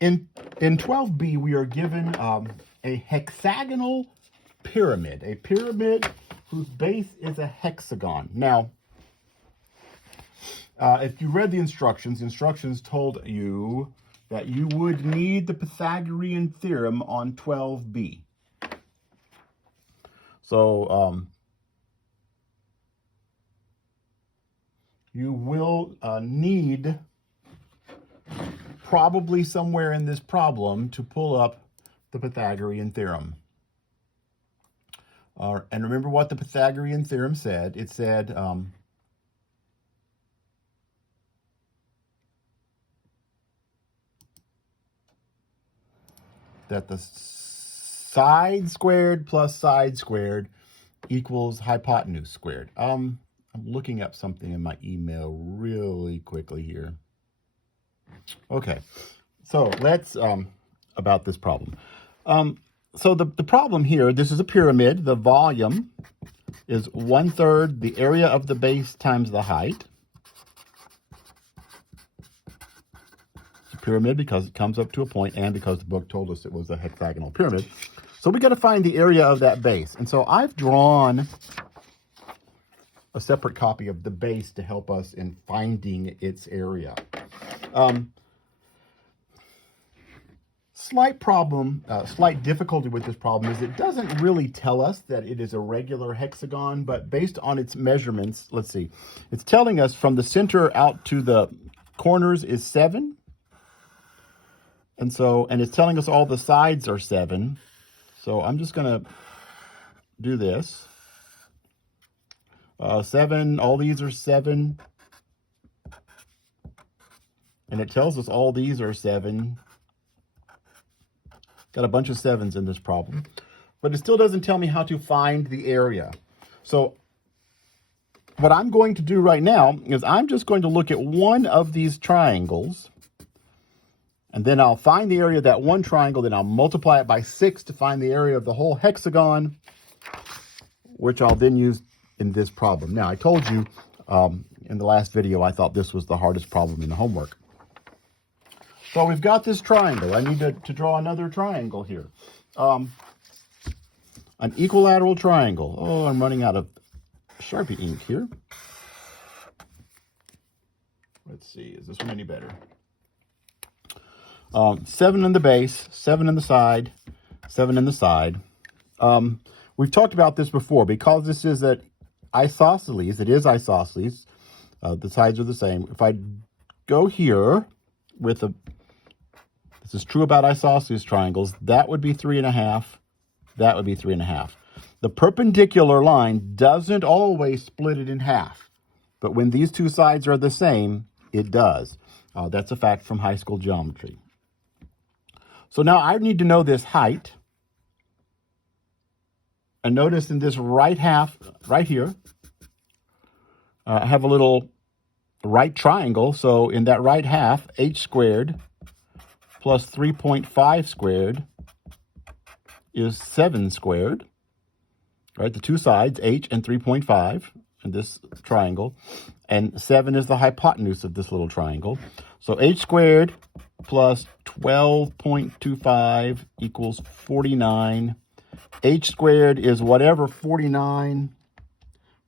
In 12b, we are given a hexagonal pyramid, a pyramid whose base is a hexagon. Now, if you read the instructions told you that you would need the Pythagorean theorem on 12b. So you will need probably somewhere in this problem to pull up the Pythagorean theorem. And remember what the Pythagorean theorem said. It said that the side squared plus side squared equals hypotenuse squared. I'm looking up something in my email really quickly here. Okay, so let's, about this problem. So the problem here, this is a pyramid. The volume is 1/3 the area of the base times the height. It's a pyramid because it comes up to a point and because the book told us it was a hexagonal pyramid. So we got to find the area of that base. And so I've drawn a separate copy of the base to help us in finding its area. Slight difficulty with this problem is it doesn't really tell us that it is a regular hexagon, but based on its measurements, let's see, it's telling us from the center out to the corners is 7. And it's telling us all the sides are 7. So I'm just going to do this. 7, all these are 7. And it tells us all these are 7. Got a bunch of 7s in this problem, but it still doesn't tell me how to find the area. So what I'm going to do right now is I'm just going to look at one of these triangles, and then I'll find the area of that one triangle, then I'll multiply it by 6 to find the area of the whole hexagon, which I'll then use in this problem. Now, I told you in the last video I thought this was the hardest problem in the homework. So we've got this triangle. I need to draw another triangle here. An equilateral triangle. Oh, I'm running out of Sharpie ink here. Let's see, is this one any better? 7 in the base, 7 in the side, 7 in the side. We've talked about this before. Because this is an isosceles, it is isosceles. The sides are the same. If I go here with a... This is true about isosceles triangles. That would be 3.5. That would be 3.5. The perpendicular line doesn't always split it in half. But when these two sides are the same, it does. That's a fact from high school geometry. So now I need to know this height. And notice in this right half, right here, I have a little right triangle. So in that right half, h squared plus 3.5 squared is 7 squared, right? The two sides, h and 3.5 in this triangle, and 7 is the hypotenuse of this little triangle. So h squared plus 12.25 equals 49. H squared is whatever 49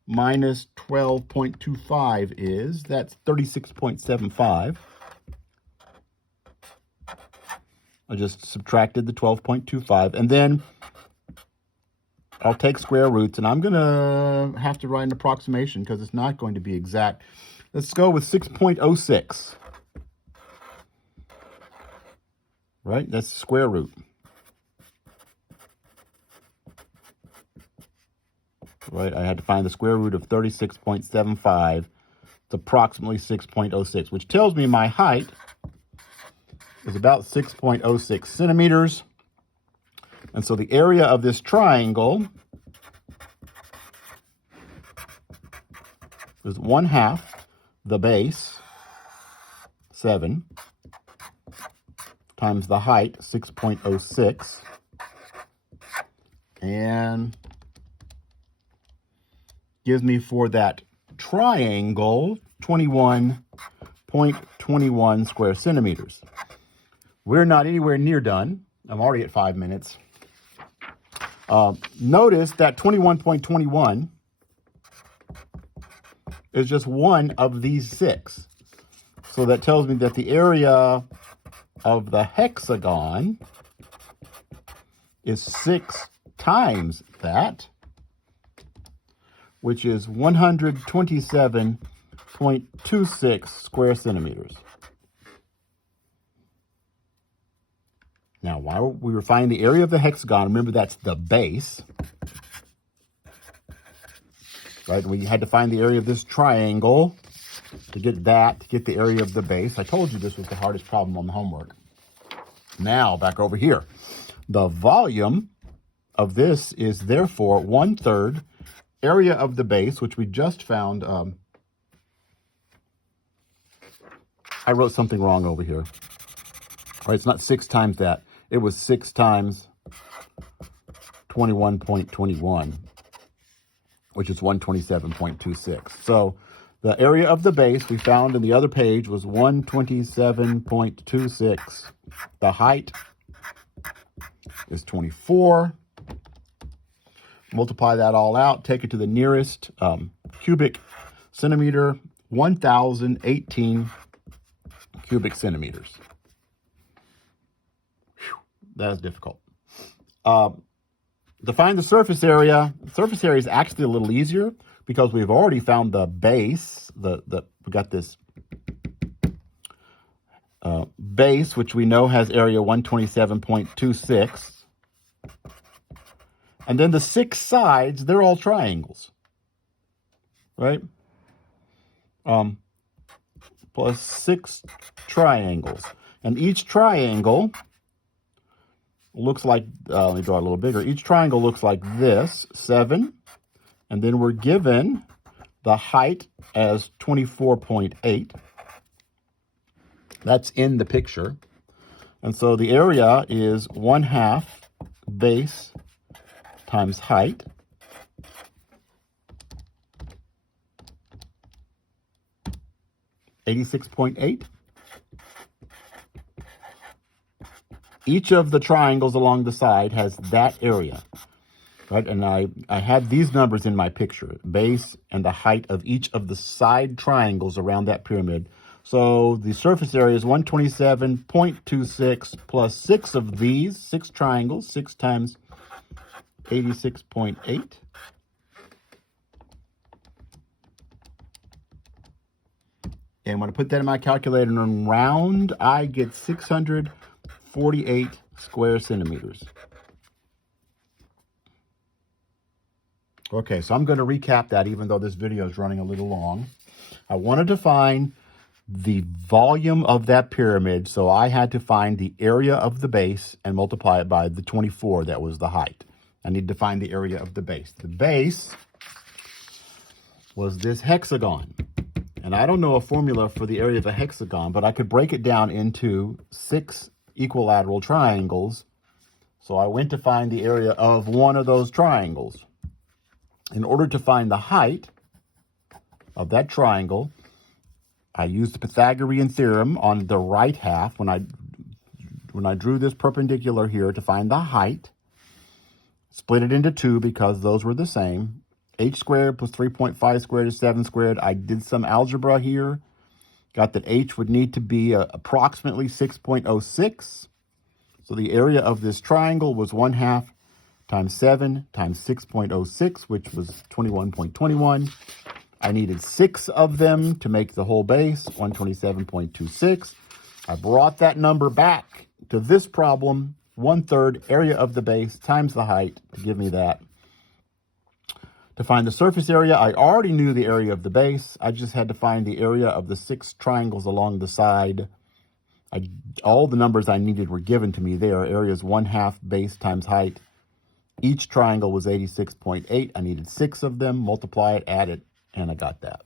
minus 12.25 is. That's 36.75. I just subtracted the 12.25, and then I'll take square roots, and I'm going to have to write an approximation because it's not going to be exact. Let's go with 6.06. Right? That's the square root. Right? I had to find the square root of 36.75. It's approximately 6.06, which tells me my height is about 6.06 centimeters. And so the area of this triangle is 1/2 the base, 7, times the height, 6.06, and gives me for that triangle 21.21 square centimeters, We're not anywhere near done. I'm already at 5 minutes. Notice that 21.21 is just one of these 6. So that tells me that the area of the hexagon is 6 times that, which is 127.26 square centimeters. Now, while we were finding the area of the hexagon, remember that's the base, right? We had to find the area of this triangle to get that, to get the area of the base. I told you this was the hardest problem on the homework. Now, back over here. The volume of this is therefore 1/3 area of the base, which we just found. I wrote something wrong over here. All right, it's not 6 times that. It was 6 times 21.21, which is 127.26. So the area of the base we found in the other page was 127.26. The height is 24. Multiply that all out, take it to the nearest cubic centimeter, 1,018 cubic centimeters. Whew, that is difficult. To find the surface area is actually a little easier because we've already found the base. We got this base, which we know has area 127.26. And then the 6 sides, they're all triangles, right? Plus 6 triangles. And each triangle looks like, let me draw it a little bigger. Each triangle looks like this, 7. And then we're given the height as 24.8. That's in the picture. And so the area is 1/2 base times height. (86.8). Each of the triangles along the side has that area, right? And I had these numbers in my picture, base and the height of each of the side triangles around that pyramid. So the surface area is 127.26 plus 6 of these, 6 triangles, 6 times 86.8. And when I put that in my calculator and round, I get 648 square centimeters. Okay, so I'm going to recap that even though this video is running a little long. I wanted to find the volume of that pyramid, so I had to find the area of the base and multiply it by the 24 that was the height. I need to find the area of the base. The base was this hexagon. And I don't know a formula for the area of a hexagon, but I could break it down into 6 equilateral triangles. So I went to find the area of one of those triangles. In order to find the height of that triangle, I used the Pythagorean theorem on the right half when I drew this perpendicular here to find the height. Split it into 2 because those were the same. H squared plus 3.5 squared is 7 squared. I did some algebra here. Got that H would need to be approximately 6.06. So the area of this triangle was 1/2 times 7 times 6.06, which was 21.21. I needed 6 of them to make the whole base, 127.26. I brought that number back to this problem, 1/3 area of the base times the height to give me that. To find the surface area, I already knew the area of the base. I just had to find the area of the 6 triangles along the side. All the numbers I needed were given to me there. Area is 1/2 base times height. Each triangle was 86.8. I needed 6 of them, multiply it, add it, and I got that.